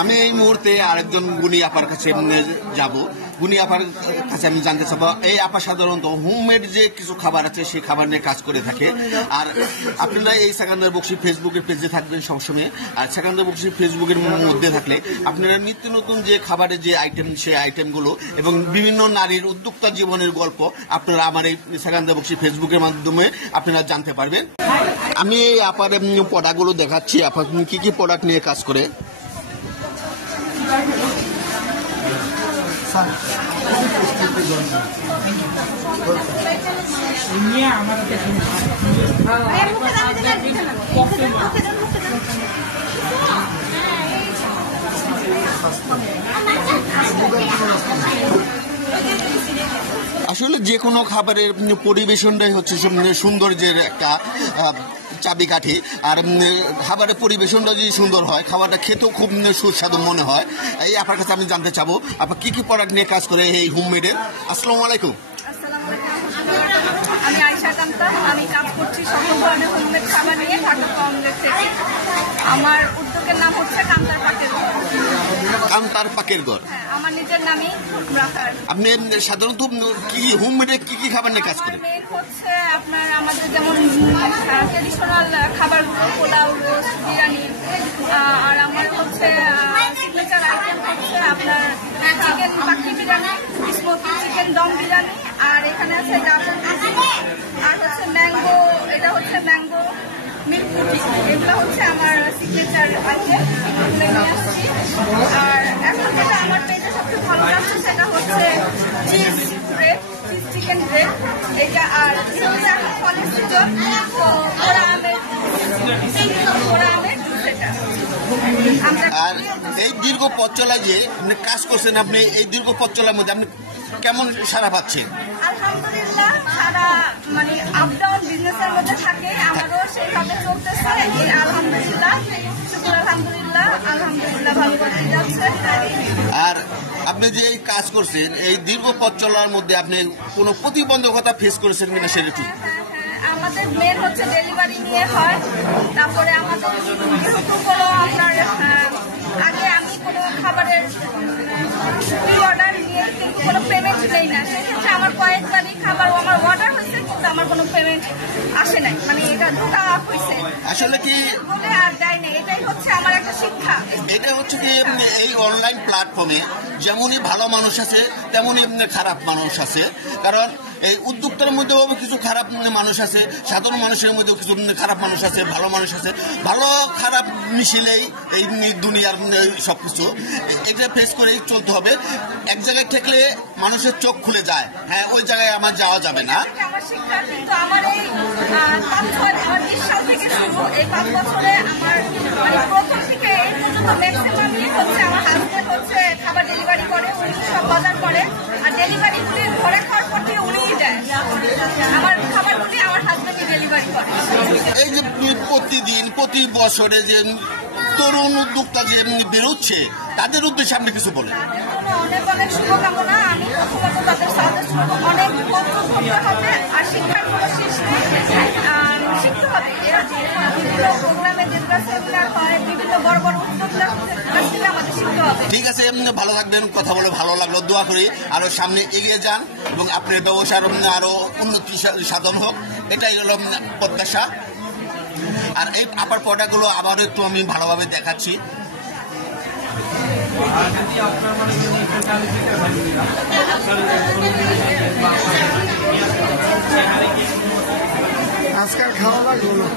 আমি এই মুহূর্তে আরেকজন গুণী আপার কাছে যাব। গুণী আপার কাছে আমি জানতে চাবো, এই আপা সাধারণত হোমমেড যে কিছু খাবার আছে সেই খাবার নিয়ে কাজ করে থাকে। আর আপনারা এই সেকেন্ডার বক্সি ফেসবুকের পেজে থাকবেন সবসময়। আর সেকেন্ডার বক্সি ফেসবুকের মধ্যে থাকলে আপনারা নিত্য নতুন যে খাবারের যে আইটেম, সেই আইটেমগুলো এবং বিভিন্ন নারীর উদ্যোক্তা জীবনের গল্প আপনারা আমার এই সেকেন্ডার বক্সি ফেসবুকের মাধ্যমে আপনারা জানতে পারবেন। আমি এই আপার প্রোডাক্টগুলো দেখাচ্ছি, আপা কি কি প্রোডাক্ট নিয়ে কাজ করে। আসলে যে কোনো খাবারের পরিবেশনটাই হচ্ছে সৌন্দর্যের একটা চাবিকাঠি। আর খাবারের পরিবেশনটা যদি সুন্দর হয়, খাবারটা খেতেও খুব সুস্বাদু মনে হয়। এই আপনার কাছে আমি জানতে চাবো, আপনার কি কি প্রোডাক্ট নিয়ে কাজ করে এই হোমমেডের। আসসালামু আলাইকুম। আমি আয়েশা কান্তা, আমি কাজ করছি সকল ধরনের হোমমেড খাবার নিয়ে ঢাকা কমপ্লেক্স থেকে। আমার উদ্যোগের নাম হচ্ছে কান্তার পাকের ঘর। কান্তার পাকের ঘর, আমার নিজের নামই রাখার। আপনি সাধারণত কি হোমমেডে কি কি খাবার নিয়ে কাজ করেন? হচ্ছে আপনার আমাদের যেমন ট্রেডিশনাল খাবারগুলো, পোলাও, রোস্ট, বিরিয়ানি। আর আমার হচ্ছে সিগনেচার আইটেম হচ্ছে আপনার চিকেন পাখি বিরিয়ানি, স্মোকি চিকেন দম বিরিয়ানি। আর এখানে আছে ডাবল আর হচ্ছে ম্যাঙ্গো, এটা হচ্ছে ম্যাঙ্গো মিল্ক কুকি। এগুলো হচ্ছে আমার সিগনেচার আইটেম, এগুলো নিয়ে আসছি। আর এখন যেটা আমার পেজে সবচেয়ে ভালো লাগছে সেটা হচ্ছে cheese bread, cheese chicken bread এটা। আর এখন ফলের সিজন, তো ওরা আমের জুস এটা। আর এই দীর্ঘ পথ চলায় যে আপনি কাজ করছেন, আপনি এই দীর্ঘ পথ চলার মধ্যে আপনি কেমন সারা পাচ্ছেন? আলহামদুলিল্লাহ, সারা মানে আপ ডাউন বিজনেসের মধ্যে থাকে, আমারও সেইভাবে চলতেছে। আলহামদুলিল্লাহ, শুকর আলহামদুলিল্লাহ, আলহামদুলিল্লাহ ভালো করে যাচ্ছে। আর আপনি যে এই কাজ করছেন, এই দীর্ঘ পথ চলার মধ্যে আপনি কোনো প্রতিবন্ধকতা ফেস করেছেন কিনা সেটা কি? আমাদের মেন হচ্ছে ডেলিভারি নিয়ে হয়। তারপরে আমাদের যেহেতু কোনো আপনার আগে আমি কোনো খাবারের প্রি অর্ডার নিয়ে কিন্তু কোনো পেমেন্ট নেই না, সেক্ষেত্রে আমার কয়েকবারই খাবার আমার অর্ডার হয়েছে কিন্তু আমার কোনো পেমেন্ট আসে নাই, মানে এটা ঢোকা হয়েছে আসলে কি বলে আর দেয় না। এটাই হচ্ছে আমার একটা শিক্ষা। এটা হচ্ছে কি এই অনলাইন প্ল্যাটফর্মে যেমনই ভালো মানুষ আছে তেমনই খারাপ মানুষ আছে। কারণ এই উদ্যোক্তার মধ্যেও কিছু খারাপ মানুষ আছে, সাধারণ মানুষের মধ্যেও কিছু খারাপ মানুষ আছে, ভালো মানুষ আছে। ভালো খারাপ মিশিলেই এই দুনিয়ার সবকিছু, এটা ফেস করে চলতে হবে। এক জায়গায় ঠেকলে মানুষের চোখ খুলে যায়, হ্যাঁ ওই জায়গায় আমার যাওয়া যাবে না। আমার শিক্ষা কিন্তু আমার এই 20 সাল থেকে শুরু, এই 5 বছরে আমার মানে প্রথম থেকে এই পর্যন্ত ম্যাক্সিমামই হচ্ছে আমার হাজবেন্ড হচ্ছে খাবার ডেলিভারি করে, উনি সব বাজার করে। আর ডেলিভারিগুলি ঘরে খাওয়ার পর থেকে উনিই দেয়, আমার খাবারগুলি আমার হাজবেন্ডই ডেলিভারি করে। এই যে প্রতিদিন প্রতি বছরে যে তরুণ উদ্যোক্তা যে বেরোচ্ছে, তাদের উদ্দেশ্যে আপনি কিছু বলেন? অনেক অনেক শুভকামনা। আমি প্রথমত তাদের সাজেস্ট করবো, অনেক কষ্ট করতে হবে আর শিক্ষার কোনো শেষ নেই, শিখতে হবে। এরা বিভিন্ন প্রোগ্রামে যেগুলো সেমিনার হয়, বিভিন্ন বড় বড় উদ্যোক্তা থেকে আমাদের শিখতে হবে। ঠিক আছে, ভালো থাকবেন, কথা বলে ভালো লাগলো। দোয়া করি আরো সামনে এগিয়ে যান এবং আপনার ব্যবসার আরো উন্নতি সাধন হোক, এটাই হলো প্রত্যাশা। আর এই আপার প্রোডাক্টগুলো আবারও একটু আমি ভালোভাবে দেখাচ্ছি। আজকাল খাওয়া লাগলো না।